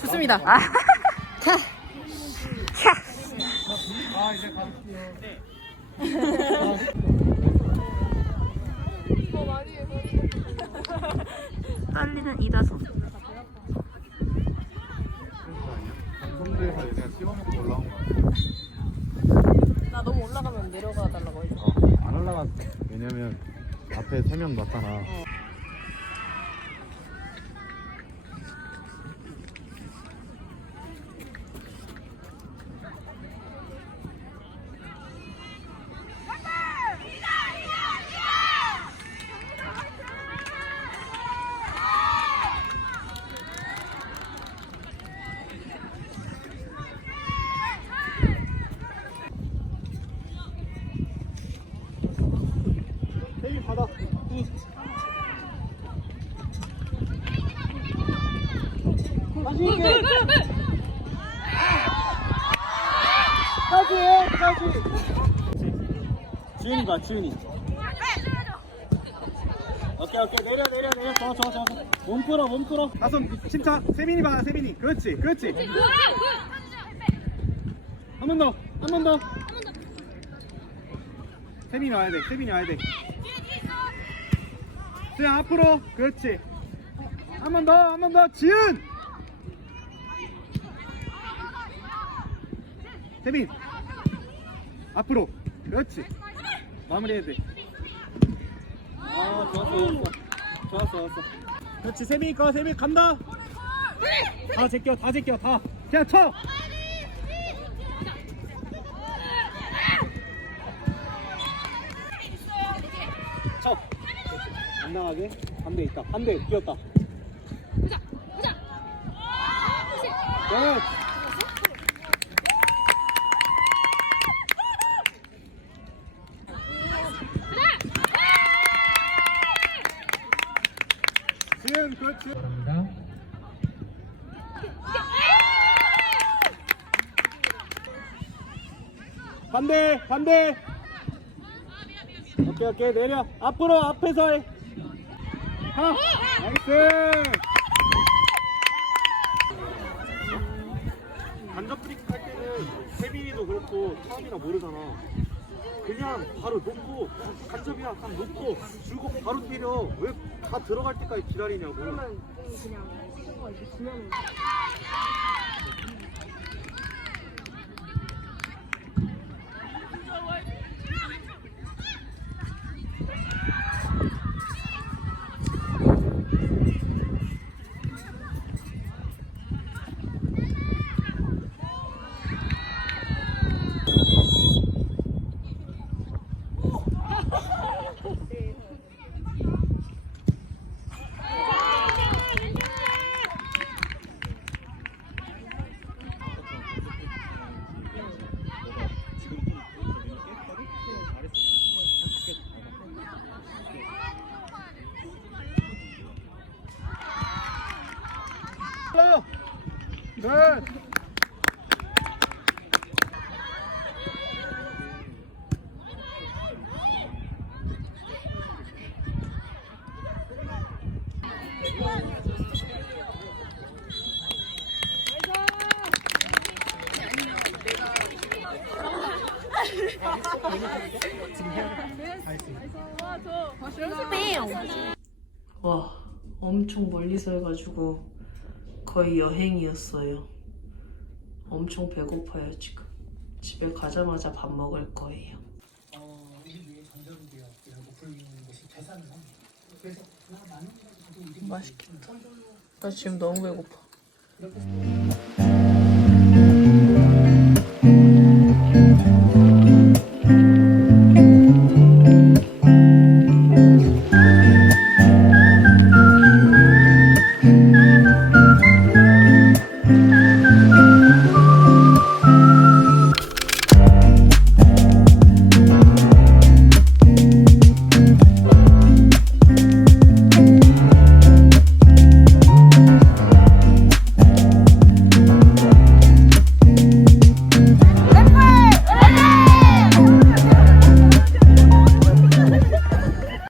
좋습니다. 아, 아 이제 갈게요. 떨리는 이다솜. 방송대에서 얘네가 씹어먹고 올라온 거 아니야? 나 너무 올라가면 내려가 달라고 해서. 어, 안 올라갔대. 왜냐면 앞에 세명 났잖아. 까지. 지훈이 봐 지훈이. 오케이 오케이 내려 내려 내려 좋아 좋아 좋아. 몸 풀어 몸 풀어. 다섯 침착 세민이 봐 세민이. 그렇지 그렇지. 한 번 더 한 번 더. 세민이 와야 돼 세민이 와야 돼. 수영 앞으로 그렇지. 한 번 더 한 번더 지훈. 세민 앞으로 그렇지 마무리해야 돼. 아 좋았어 좋았어 좋았어 좋았어. 그렇지 세민이 거 세민이 간다. 다 제껴 다 제껴 다 그냥 쳐. 쳐. 안 나가게 반대 있다 반대 뛰었다. 네. 지 금 그렇지. 반대 반대. 오케이 오케이 내려 앞으로 앞에서 해. 하나 나이스. 간접 브릭 할 때는 세빈이도 그렇고 차은이가 모르잖아. 그냥 바로 놓고 간접이야 딱 놓고 주고 바로 때려. 왜 다 들어갈 때까지 기다리냐고. 그러면 그냥 친구가 이렇게 주면 와, 엄청 멀리서 해가지고 거의 여행이었어요. 엄청 배고파요, 지금. 집에 가자마자 밥 먹을 거예요. 어, 불리는 합니다. 그래서 이름이 맛있겠다. 나 지금 너무 배고파.